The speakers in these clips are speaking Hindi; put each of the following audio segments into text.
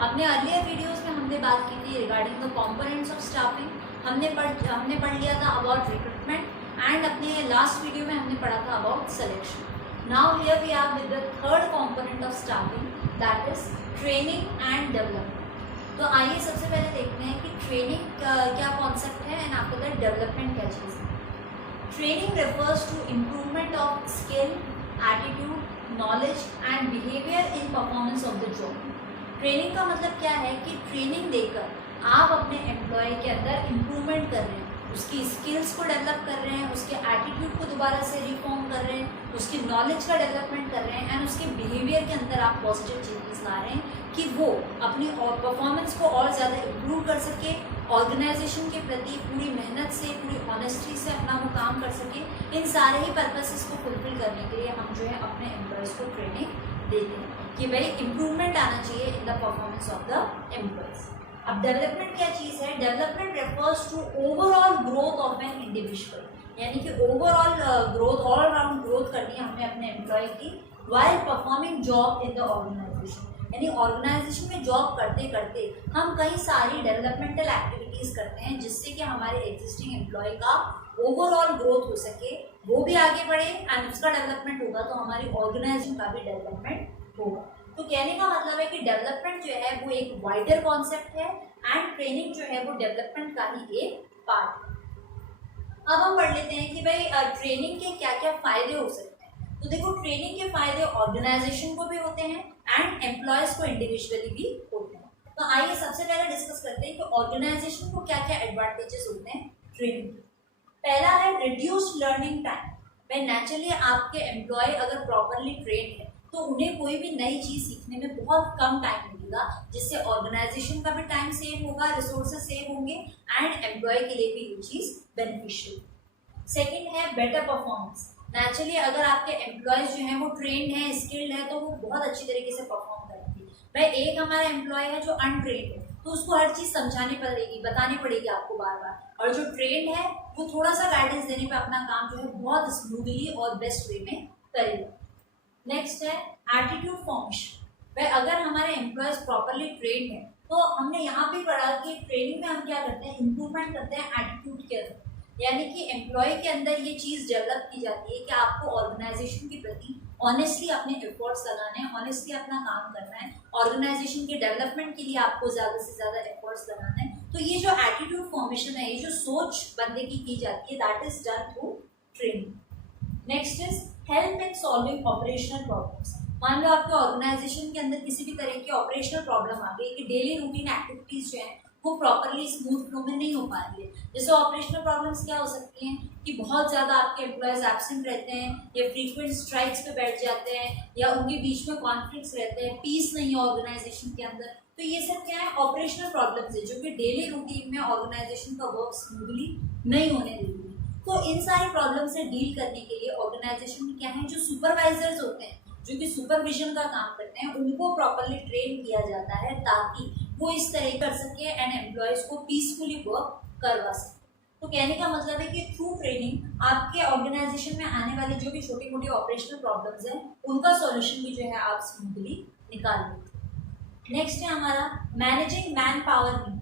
अपने अर्लियर वीडियोस में हमने बात की थी regarding the components of staffing. हमने पढ़ लिया था अबाउट रिक्रूटमेंट एंड अपने लास्ट वीडियो में हमने पढ़ा था about selection. Now here we are with the third component of staffing, that is training and development. तो आइए सबसे पहले देखते हैं कि ट्रेनिंग क्या कॉन्सेप्ट है एंड आफ्टर दैट डेवलपमेंट क्या चीज़ है। Training refers to improvement of skill, attitude, knowledge and behavior in performance of the job। Training का मतलब क्या है कि ट्रेनिंग देकर आप अपने एम्प्लॉय के अंदर इम्प्रूवमेंट कर रहे हैं, उसकी स्किल्स को डेवलप कर रहे हैं, उसके एटीट्यूड को दोबारा से रिफॉर्म कर रहे हैं, उसकी नॉलेज का डेवलपमेंट कर रहे हैं एंड उसके बिहेवियर के अंदर आप पॉजिटिव चेंजेस ला रहे हैं कि वो अपनी परफॉर्मेंस को और ज़्यादा इम्प्रूव कर सके, ऑर्गेनाइजेशन के प्रति पूरी मेहनत से, पूरी ऑनेस्टी से अपना वो काम कर सके। इन सारे ही पर्पसेस को फुलफिल करने के लिए हम जो है अपने एम्प्लॉयज़ को ट्रेनिंग देते हैं कि भाई इम्प्रूवमेंट आना चाहिए in the performance of the employees. अब डेवलपमेंट क्या चीज़ है? Development refers to overall growth of an individual, यानी कि overall growth, all round growth करनी है हमें अपने एम्प्लॉय की while performing job in the organisation. यानी ऑर्गेनाइजेशन में जॉब करते करते हम कई सारी डेवलपमेंटल एक्टिविटीज़ करते हैं जिससे कि हमारे एग्जिस्टिंग एम्प्लॉय का ओवरऑल ग्रोथ हो सके, वो भी आगे बढ़े एंड उसका डेवलपमेंट होगा तो हमारी ऑर्गेनाइजेशन का भी डेवलपमेंट होगा। तो कहने का मतलब है कि डेवलपमेंट जो है वो एक वाइडर कॉन्सेप्ट है एंड ट्रेनिंग जो है वो डेवलपमेंट का ही एक पार्ट है। अब हम पढ़ लेते हैं कि भाई ट्रेनिंग के क्या क्या फायदे हो सकते हैं। तो देखो, ट्रेनिंग के फायदे ऑर्गेनाइजेशन को भी होते हैं एंड एम्प्लॉयज को इंडिविजुअली भी होते हैं। तो आइए सबसे पहले डिस्कस करते हैं कि ऑर्गेनाइजेशन को क्या क्या एडवांटेजेस होते हैं ट्रेनिंग। पहला है रिड्यूस्ड लर्निंग टाइम। भाई नेचुरली आपके एम्प्लॉय अगर प्रॉपरली ट्रेन है तो उन्हें कोई भी नई चीज़ सीखने में बहुत कम टाइम मिलेगा, जिससे ऑर्गेनाइजेशन का भी टाइम सेव होगा, रिसोर्सेज सेव होंगे एंड एम्प्लॉय के लिए भी ये चीज़ बेनिफिशियल। सेकेंड है बेटर परफॉर्मेंस। नेचुरली अगर आपके एम्प्लॉयज जो हैं वो ट्रेंड हैं, स्किल्ड है, तो वो बहुत अच्छी तरीके से परफॉर्म करेंगे। भाई एक हमारा एम्प्लॉय है जो अनट्रेंड है तो उसको हर चीज़ समझानी पड़ेगी, बतानी पड़ेगी आपको बार बार, और जो ट्रेंड है वो थोड़ा सा गाइडेंस देने पे अपना काम जो है बहुत स्मूथली और बेस्ट वे में करेगा। नेक्स्ट है एटीट्यूड फॉर्मेशन। भाई अगर हमारे एम्प्लॉयज प्रॉपरली ट्रेंड है तो हमने यहाँ पे पढ़ा कि ट्रेनिंग में हम क्या करते हैं, इम्प्रूवमेंट करते हैं एटीट्यूड के अंदर। यानी कि एम्प्लॉय के अंदर ये चीज़ डेवलप की जाती है कि आपको ऑर्गेनाइजेशन के प्रति ऑनेस्टली अपने एफर्ट्स लगाने हैं, ऑनेस्टली अपना काम करना है, ऑर्गेनाइजेशन के डेवलपमेंट के लिए आपको ज़्यादा से ज़्यादा एफर्ट्स लगाना है। तो ये जो एटीट्यूड फॉर्मेशन है, ये जो सोच बंदे की जाती है, that is done through training. Next is help in solving operational problems. मान लो आपके ऑर्गेनाइजेशन के अंदर किसी भी तरह की ऑपरेशनल प्रॉब्लम आ गई कि डेली रूटीन एक्टिविटीज जो है वो प्रॉपरली स्मूथ फ्लो में नहीं हो पा रही है। जैसे ऑपरेशनल प्रॉब्लम्स क्या हो सकती हैं कि बहुत ज़्यादा आपके एम्प्लॉयज़ एब्सेंट रहते हैं या फ्रीक्वेंट स्ट्राइक्स पे बैठ जाते हैं या उनके बीच में कॉन्फ्लिक्ट्स रहते हैं, पीस नहीं है ऑर्गेनाइजेशन के अंदर। तो ये सब क्या है, ऑपरेशनल प्रॉब्लम्स है जो कि डेली रूटीन में ऑर्गेनाइजेशन का वर्क स्मूथली नहीं होने देती है। तो इन सारी प्रॉब्लम से डील करने के लिए ऑर्गेनाइजेशन में क्या है, जो सुपरवाइजर्स होते हैं जो कि सुपरविजन का काम करते हैं, उनको प्रॉपरली ट्रेन किया जाता है ताकि वो इस तरह कर सके एंड एम्प्लॉयज को पीसफुली वर्क करवा सके। तो कहने का मतलब है कि थ्रू ट्रेनिंग आपके ऑर्गेनाइजेशन में आने वाली जो भी छोटी मोटी ऑपरेशनल प्रॉब्लम्स हैं उनका सॉल्यूशन भी जो है आप स्मूथली निकाल लेते। नेक्स्ट है हमारा मैनेजिंग मैन पावर नीड।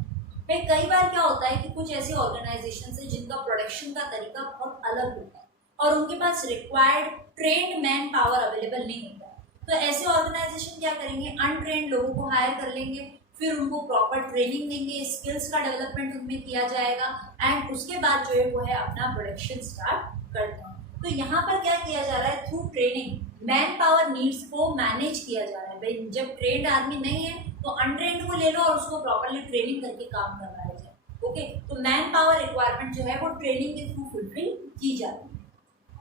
भाई कई बार क्या होता है कि कुछ ऐसी ऑर्गेनाइजेशन है जिनका प्रोडक्शन का तरीका बहुत अलग होता है और उनके पास required trained manpower available नहीं होता है। तो ऐसे ऑर्गेनाइजेशन क्या करेंगे, अनट्रेंड लोगों को हायर कर लेंगे, फिर उनको प्रॉपर ट्रेनिंग देंगे, स्किल्स का डेवलपमेंट उनमें किया जाएगा एंड उसके बाद जो है वो है अपना प्रोडक्शन स्टार्ट करते हैं। तो यहाँ पर क्या किया जा रहा है, through training man power needs को मैनेज किया जा रहा है। भाई जब ट्रेंड आदमी नहीं है तो अनट्रेंड को ले लो और उसको प्रॉपरली ट्रेनिंग करके काम करवाया जाए। ओके, तो मैन पावर रिक्वायरमेंट जो है वो ट्रेनिंग के थ्रू फुलफिल की जाती है।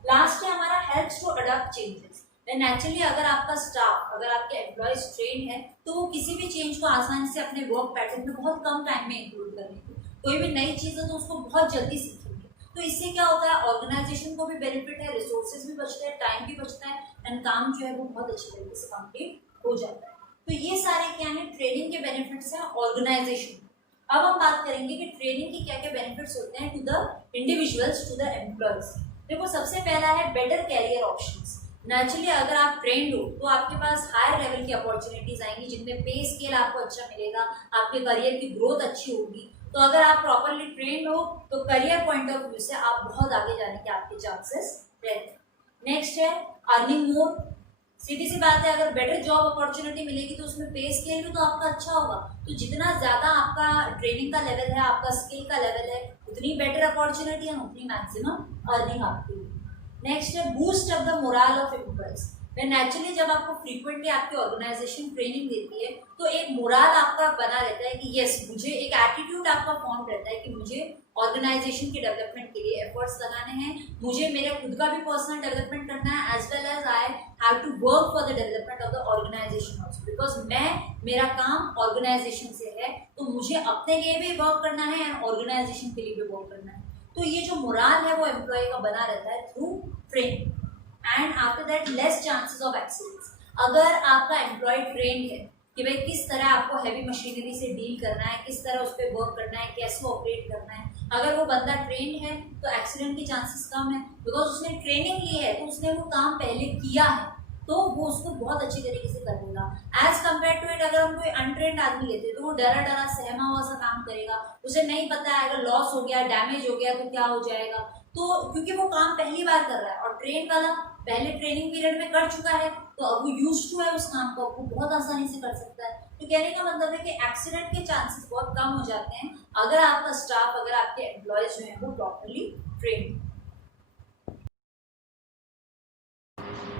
लास्ट है हमारा helps to adopt changes. Naturally अगर आपका स्टाफ, अगर आपके एम्प्लॉयज ट्रेन है तो वो किसी भी चेंज को आसानी से अपने वर्क पैटर्न में बहुत कम टाइम में इंक्लूड कर लेंगे। कोई भी नई चीज़ है तो उसको बहुत जल्दी सीखेंगे। तो इससे क्या होता है, ऑर्गेनाइजेशन को भी बेनिफिट है, रिसोर्सेज भी बचते हैं, टाइम भी बचता है एंड काम जो है वो बहुत अच्छी तरीके से कंप्लीट हो जाता है। तो ये सारे क्या है, ट्रेनिंग के बेनिफिट्स हैं ऑर्गेनाइजेशन। अब हम बात करेंगे कि ट्रेनिंग के क्या क्या बेनिफिट्स होते हैं to the individuals, to the employees. देखो सबसे पहला है बेटर कैरियर ऑप्शंस। नेचुरली अगर आप ट्रेंड हो तो आपके पास हायर लेवल की अपॉर्चुनिटीज आएंगी जिनमें पे स्केल आपको अच्छा मिलेगा, आपके करियर की ग्रोथ अच्छी होगी। तो अगर आप प्रॉपरली ट्रेंड हो तो करियर पॉइंट ऑफ व्यू से आप बहुत आगे जाने के आपके चांसेस रहते हैं। नेक्स्ट है अर्निंग मोर। सीधी सी बात है, अगर बेटर जॉब अपॉर्चुनिटी मिलेगी तो उसमें पे स्केल भी तो आपका अच्छा होगा। तो जितना ज्यादा आपका ट्रेनिंग का लेवल है, आपका स्किल का लेवल है, उतनी बेटर अपॉर्चुनिटी है, उतनी मैक्सिमम अर्निंग आपकी। नेक्स्ट है boost up the moral of employees. Naturally जब आपको फ्रीक्वेंटली आपकी ऑर्गेनाइजेशन ट्रेनिंग देती है तो एक मोरल आपका बना रहता है कि यस, मुझे एक एटीट्यूड आपका फॉर्म रहता है कि मुझे ऑर्गेनाइजेशन के डेवलपमेंट के लिए एफर्ट्स लगाने हैं, मुझे मेरे खुद का भी पर्सनल डेवलपमेंट करना है, as well as I have to work for the development of the organisation also, because मेरा काम ऑर्गेनाइजेशन से है तो मुझे अपने लिए भी वर्क करना है एंड ऑर्गेनाइजेशन के लिए भी वर्क करना है। तो ये जो मोरल है वो एम्प्लॉय का बना रहता है through training. And after that less chances of accidents. अगर आपका एम्प्लॉय ट्रेंड है कि भाई किस तरह आपको हैवी मशीनरी से डील करना है, किस तरह उस पर वर्क करना है, कैसे ऑपरेट करना है, अगर वो बंदा ट्रेंड है तो एक्सीडेंट के चांसेस कम है, बिकॉज उसने ट्रेनिंग ली है तो उसने वो काम पहले किया है तो वो उसको बहुत अच्छी तरीके से कर देगा। एज कम्पेयर टू इट अगर हम कोई अनट्रेंड आदमी लेते हैं तो वो डरा डरा सहमा हुआ सा काम करेगा, उसे नहीं पता है अगर लॉस हो गया, डैमेज हो गया तो क्या हो जाएगा। तो क्योंकि वो काम पहली बार कर रहा है और ट्रेन वाला पहले ट्रेनिंग पीरियड में कर चुका है तो अब वो यूज टू है उस काम को, वो बहुत आसानी से कर सकता है। तो कहने का मतलब है कि एक्सीडेंट के चांसेस बहुत कम हो जाते हैं अगर आपका स्टाफ, अगर आपके एम्प्लॉयज जो है वो प्रॉपरली ट्रेन।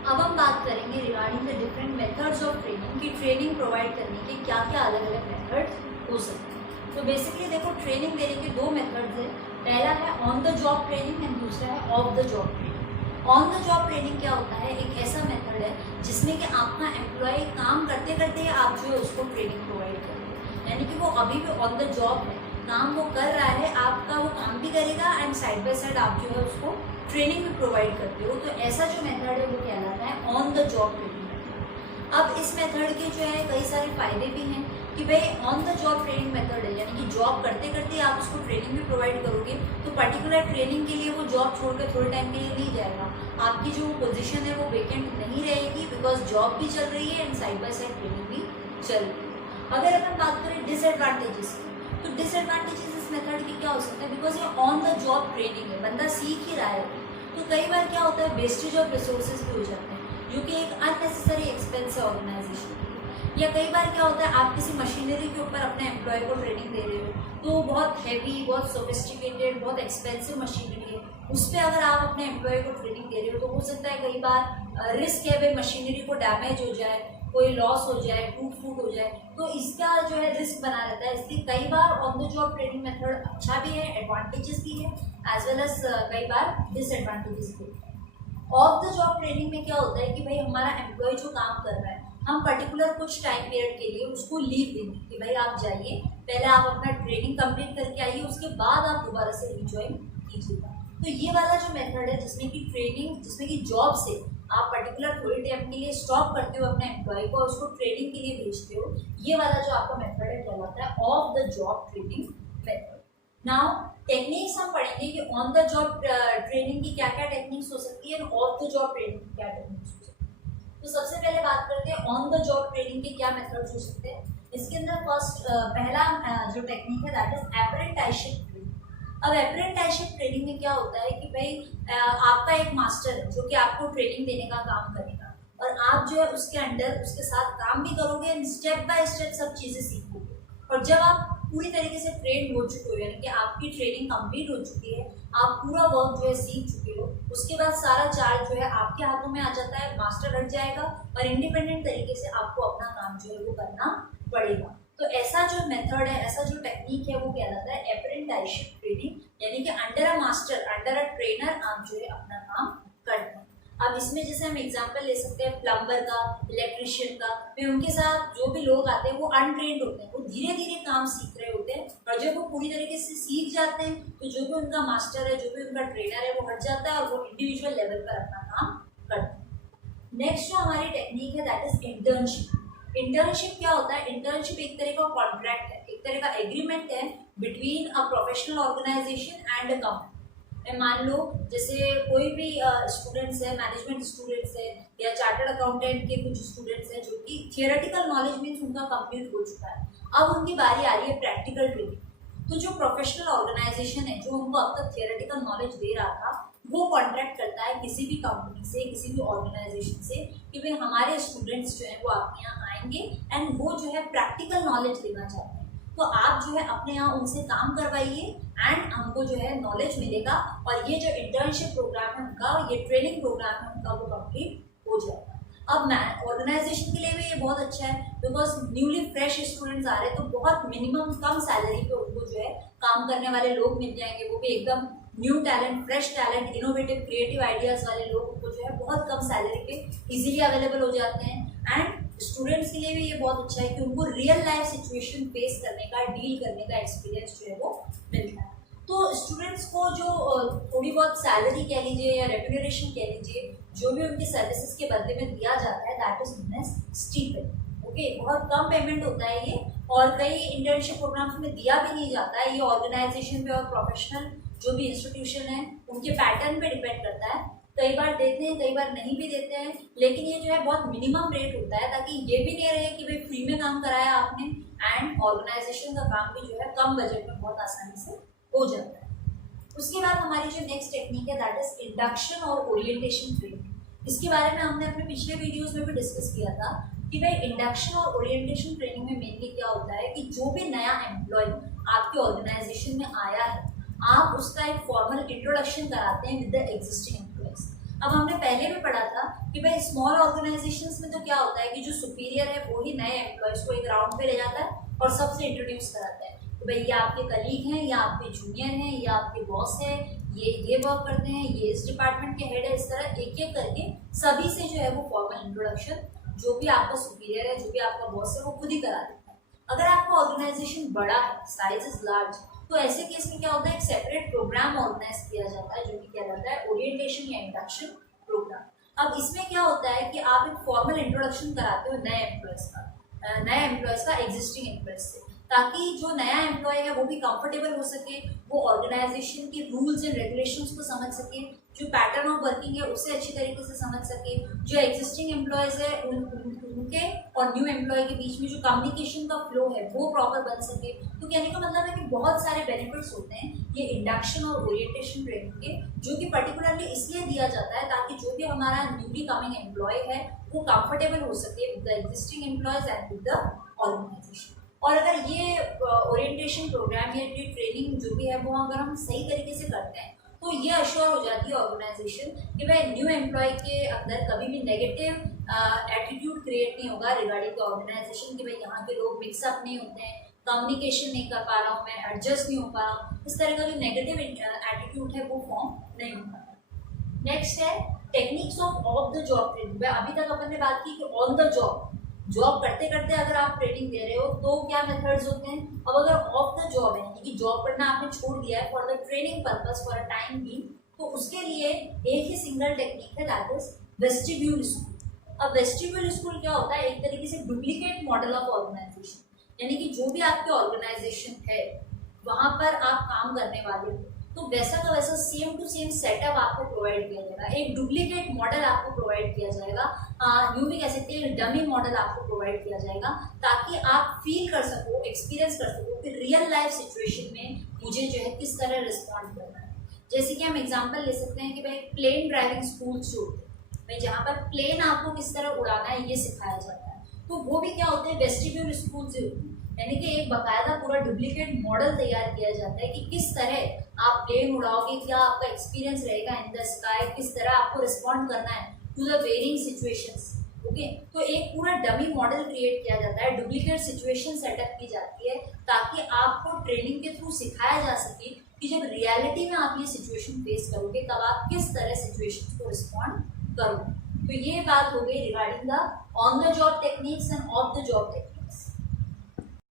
अब हम बात करेंगे regarding the different methods of training कि ट्रेनिंग प्रोवाइड करने के क्या क्या अलग अलग मेथड्स हो सकते हैं। तो बेसिकली देखो, ट्रेनिंग देने के दो मेथड्स हैं। पहला है on the job training and दूसरा है of the job training. On the job training क्या होता है, एक ऐसा मेथड है जिसमें कि आपका एम्प्लॉय काम करते करते आप जो है उसको ट्रेनिंग प्रोवाइड करते हैं, यानी कि वो अभी भी ऑन द जॉब है, काम वो कर रहा है, आपका वो काम भी करेगा एंड साइड बाय साइड आप जो है उसको ट्रेनिंग भी प्रोवाइड करते हो। तो ऐसा जो मेथड है वो कहलाता है on the job training method. अब इस मेथड के जो है कई सारे फायदे भी हैं कि भाई on the job training method है, यानी कि जॉब करते करते आप उसको ट्रेनिंग भी प्रोवाइड करोगे तो पर्टिकुलर ट्रेनिंग के लिए वो जॉब छोड़कर थोड़े टाइम के लिए नहीं जाएगा, आपकी जो पोजीशन है वो वेकेंट नहीं रहेगी, बिकॉज जॉब भी चल रही है and side by side training भी चल रही है। अगर अपन बात करें डिसएडवांटेजेस की, तो डिसएडवांटेजेस इस मेथड के क्या हो सकते हैं, बिकॉज ये ऑन द जॉब ट्रेनिंग है, बंदा सीख ही रहा है, तो कई बार क्या होता है वेस्टेज ऑफ रिसोर्सेज भी हो जाते हैं जो कि एक अननेसेसरी एक्सपेंस है ऑर्गेनाइजेशन के लिए। या कई बार क्या होता है आप किसी मशीनरी के ऊपर अपने एम्प्लॉय को ट्रेनिंग दे रहे हो तो बहुत हैवी, बहुत सोफिस्टिकेटेड, बहुत एक्सपेंसिव मशीनरी है, उस पर अगर आप अपने एम्प्लॉय को ट्रेनिंग दे रहे हो तो हो सकता है कई बार रिस्क है भाई मशीनरी को डैमेज हो जाए, कोई लॉस हो जाए, टूट फूट हो जाए, तो इसका जो है रिस्क बना रहता है। इसलिए कई बार on the job training method अच्छा भी है, एडवांटेजेस भी है, एज वेल एज कई बार डिसएडवांटेजेस भी है। ऑफ द जॉब ट्रेनिंग में क्या होता है कि भाई हमारा एम्प्लॉय जो काम कर रहा है, हम पर्टिकुलर कुछ टाइम पीरियड के लिए उसको लीव देंगे कि भाई आप जाइए, पहले आप अपना ट्रेनिंग कंप्लीट करके आइए, उसके बाद आप दोबारा से रिज्वाइन कीजिएगा। तो ये वाला जो मेथड है जिसमें कि ट्रेनिंग, जिसमें कि जॉब से आप पर्टिकुलर थोड़ी टाइम के लिए स्टॉप करते हो अपने एम्प्लॉय को, उसको ट्रेनिंग के लिए भेजते हो, ये वाला जो आपका मेथड है कहलाता है of the job training method. Now techniques हम पढ़ेंगे कि ऑन द जॉब ट्रेनिंग की क्या क्या टेक्निक्स हो सकती है, ऑफ द जॉब ट्रेनिंग की क्या टेक्निक्स हो सकती है। तो सबसे पहले बात करते हैं ऑन द जॉब ट्रेनिंग के क्या मेथड्स हो सकते हैं। इसके अंदर फर्स्ट पहला जो टेक्निक है दैट इज अप्रेंटिसशिप ट्रेनिंग। अब अप्रेंटिसशिप ट्रेनिंग में क्या होता है कि भाई आपका एक मास्टर है जो कि आपको ट्रेनिंग देने का काम करेगा और आप जो है उसके अंडर उसके साथ काम भी करोगे, स्टेप बाय स्टेप सब चीज़ें सीखोगे। और जब आप पूरी तरीके से ट्रेन हो चुके हो, यानी कि आपकी ट्रेनिंग कंप्लीट हो चुकी है, आप पूरा वर्क जो है सीख चुके हो, उसके बाद सारा चार्ज जो है आपके हाथों में आ जाता है, मास्टर हट जाएगा और इंडिपेंडेंट तरीके से आपको अपना काम जो है वो करना पड़ेगा। तो ऐसा जो मेथड है, ऐसा जो टेक्निक है वो कहलाता है अप्रेंटिसशिप ट्रेनिंग, यानी कि under a master, under a trainer आप जो है अपना काम करते हैं। अब इसमें जैसे हम एग्जांपल ले सकते हैं प्लम्बर का, इलेक्ट्रिशियन का, फिर उनके साथ जो भी लोग आते हैं वो अनट्रेंड होते हैं, वो धीरे धीरे काम सीख रहे होते हैं, और जब वो पूरी तरीके से सीख जाते हैं तो जो भी उनका मास्टर है, जो भी उनका ट्रेनर है वो हट जाता है और वो इंडिविजुअल लेवल पर अपना काम करते हैं। नेक्स्ट जो हमारी टेक्निक है दैट इज इंटर्नशिप। इंटर्नशिप क्या होता है, इंटर्नशिप एक तरह का कॉन्ट्रैक्ट है, एक तरह का एग्रीमेंट है between a professional organisation and a company. मान लो जैसे कोई भी स्टूडेंट्स है, मैनेजमेंट स्टूडेंट्स है या चार्टर्ड अकाउंटेंट के कुछ स्टूडेंट्स हैं जो कि थियोरेटिकल नॉलेज मीन्स उनका कंप्लीट हो चुका है, अब उनकी बारी आ रही है प्रैक्टिकल ट्रेनिंग। तो जो प्रोफेशनल ऑर्गेनाइजेशन है जो उनको अब तक थियोरेटिकल नॉलेज दे रहा था, वो कॉन्ट्रैक्ट करता है किसी भी कंपनी से, किसी भी ऑर्गेनाइजेशन से कि भाई हमारे स्टूडेंट्स जो है वो आपके यहाँ आएंगे एंड वो जो है प्रैक्टिकल नॉलेज लेना चाहते हैं, तो आप जो है अपने यहाँ उनसे काम करवाइए एंड हमको जो है नॉलेज मिलेगा और ये जो इंटर्नशिप प्रोग्राम है उनका, ये ट्रेनिंग प्रोग्राम है उनका, वो कंप्लीट हो जाएगा। अब ऑर्गेनाइजेशन के लिए भी ये बहुत अच्छा है बिकॉज न्यूली फ्रेश स्टूडेंट्स आ रहे हैं, तो बहुत मिनिमम कम सैलरी पे उनको जो है काम करने वाले लोग मिल जाएंगे, वो भी एकदम new talent, fresh talent, innovative creative ideas वाले लोग उनको जो है बहुत कम सैलरी पे इजीली अवेलेबल हो जाते हैं। एंड स्टूडेंट्स के लिए भी ये बहुत अच्छा है कि उनको रियल लाइफ सिचुएशन फेस करने का, डील करने का एक्सपीरियंस जो है वो मिलता है। तो स्टूडेंट्स को जो थोड़ी बहुत सैलरी कह लीजिए या रेम्यूनरेशन कह लीजिए, जो भी उनके सर्विसेज के बदले में दिया जाता है, that is known as stipend. Okay, बहुत कम पेमेंट होता है ये, और कई इंटर्नशिप प्रोग्राम्स में दिया भी नहीं जाता है। ये ऑर्गेनाइजेशन पे और प्रोफेशनल जो भी इंस्टीट्यूशन है उनके पैटर्न पे डिपेंड करता है, कई बार देते हैं, कई बार नहीं भी देते हैं, लेकिन ये जो है बहुत मिनिमम रेट होता है ताकि ये भी नहीं रहे कि भाई फ्री में काम कराया आपने एंड ऑर्गेनाइजेशन का काम भी जो है कम बजट में बहुत आसानी से हो जाता है। उसके बाद हमारी जो नेक्स्ट टेक्निक है दैट इज इंडक्शन और ओरिएंटेशन ट्रेनिंग। इसके बारे में हमने अपने पिछले वीडियोस में भी डिस्कस किया था कि भाई इंडक्शन और ओरिएंटेशन ट्रेनिंग में मेनली क्या होता है कि जो भी नया एम्प्लॉय आपके ऑर्गेनाइजेशन में आया है, आप उसका एक फॉर्मल इंट्रोडक्शन कराते हैं विद द एग्जिस्टिंग एम्प्लॉयज। अब हमने पहले भी पढ़ा था कि भाई स्मॉल ऑर्गेनाइजेशंस में तो क्या होता है कि जो सुपीरियर है वो ही नए एम्प्लॉयज को एक राउंड पे ले जाता है और सबसे इंट्रोड्यूस कराता है तो भाई ये आपके कलीग हैं, या आपके जूनियर हैं, या आपके बॉस है, ये वर्क करते हैं, ये इस डिपार्टमेंट के हेड है, इस तरह एक एक करके सभी से जो है वो फॉर्मल इंट्रोडक्शन जो भी आपका सुपीरियर है, जो भी आपका बॉस है, वो खुद ही करा देता है। अगर आपका ऑर्गेनाइजेशन बड़ा है, साइज इज लार्ज, तो ऐसे केस में क्या होता है, एक सेपरेट प्रोग्राम ऑर्गेनाइज किया जाता है जो कि क्या रहता है, ओरिएंटेशन या इंडक्शन प्रोग्राम। अब इसमें क्या होता है कि आप एक फॉर्मल इंट्रोडक्शन कराते हो नए एम्प्लॉयज का एग्जिस्टिंग एम्प्लॉयज से, ताकि जो नया एम्प्लॉय है वो भी कंफर्टेबल हो सके, वो ऑर्गेनाइजेशन के रूल्स एंड रेगुलेशंस को समझ सके, जो पैटर्न ऑफ वर्किंग है उसे अच्छी तरीके से समझ सके, जो एग्जिस्टिंग एम्प्लॉयज है उनके और न्यू एम्प्लॉय के बीच में जो कम्युनिकेशन का फ्लो है वो प्रॉपर बन सके। तो कहने का मतलब है कि बहुत सारे बेनिफिट्स होते हैं ये इंडक्शन और ओरिएंटेशन ट्रेनिंग के, जो कि पर्टिकुलरली इसलिए दिया जाता है ताकि जो भी हमारा न्यूली कमिंग एम्प्लॉय है वो कंफर्टेबल हो सके with the existing employees and with the organisation. और अगर ये ओरिएंटेशन प्रोग्राम या ये ट्रेनिंग जो भी है वो अगर हम सही तरीके से करते हैं तो ये अश्योर हो जाती है ऑर्गेनाइजेशन कि भाई न्यू एम्प्लॉय के अंदर कभी भी नेगेटिव एटीट्यूड क्रिएट नहीं होगा रिगार्डिंग द ऑर्गेनाइजेशन कि भाई यहाँ के लोग मिक्सअप नहीं होते हैं, कम्युनिकेशन नहीं कर पा रहा हूँ मैं, एडजस्ट नहीं हो पा रहा हूँ, इस तरह का जो नेगेटिव एटीट्यूड है वो फॉर्म नहीं होता। नेक्स्ट है techniques of the job training. अभी तक अपन ने बात की कि ऑन द जॉब करते करते अगर आप ट्रेनिंग दे रहे हो तो क्या मेथड्स होते हैं। अब अगर ऑफ द जॉब है कि जॉब करना आपने छोड़ दिया है for the training purpose for a time being, तो उसके लिए एक ही सिंगल टेक्निक है दैट इज वेस्टिब्यूल स्कूल। अब वेस्टिब्यूल स्कूल क्या होता है, एक तरीके से डुप्लीकेट मॉडल ऑफ ऑर्गेनाइजेशन, यानी कि जो भी आपके ऑर्गेनाइजेशन है वहां पर आप काम करने वाले हो तो वैसा का वैसा सेम टू सेम सेटअप आपको प्रोवाइड किया जाएगा, एक डुप्लीकेट मॉडल आपको प्रोवाइड किया जाएगा, यूँ भी कह सकते हैं डमी मॉडल आपको प्रोवाइड किया जाएगा, ताकि आप फील कर सको, एक्सपीरियंस कर सको कि रियल लाइफ सिचुएशन में मुझे जो है किस तरह रिस्पॉन्ड करना है। जैसे कि हम एग्जाम्पल ले सकते हैं कि भाई प्लेन ड्राइविंग स्कूल जो होते हैं, भाई जहाँ पर प्लेन आपको किस तरह उड़ाना है ये सिखाया जाता है, तो वो भी क्या होते हैं वेस्टिब्यूल स्कूल से होते हैं, यानी कि एक बाकायदा पूरा डुप्लीकेट मॉडल तैयार किया जाता है कि किस तरह आप प्लेन उड़ाओगे, क्या आपका एक्सपीरियंस रहेगा इन द स्काई, किस तरह आपको रिस्पॉन्ड करना है to the varying situations. Okay, तो एक पूरा डमी मॉडल क्रिएट किया जाता है, डुप्लीकेट सिचुएशन सेटअप की जाती है ताकि आपको ट्रेनिंग के थ्रू सिखाया जा सके कि जब रियलिटी में आप ये सिचुएशन फेस करोगे तब आप किस तरह सिचुएशन को रिस्पॉन्ड करोगे। तो ये बात हो गई regarding the on the job techniques end of the job techniques.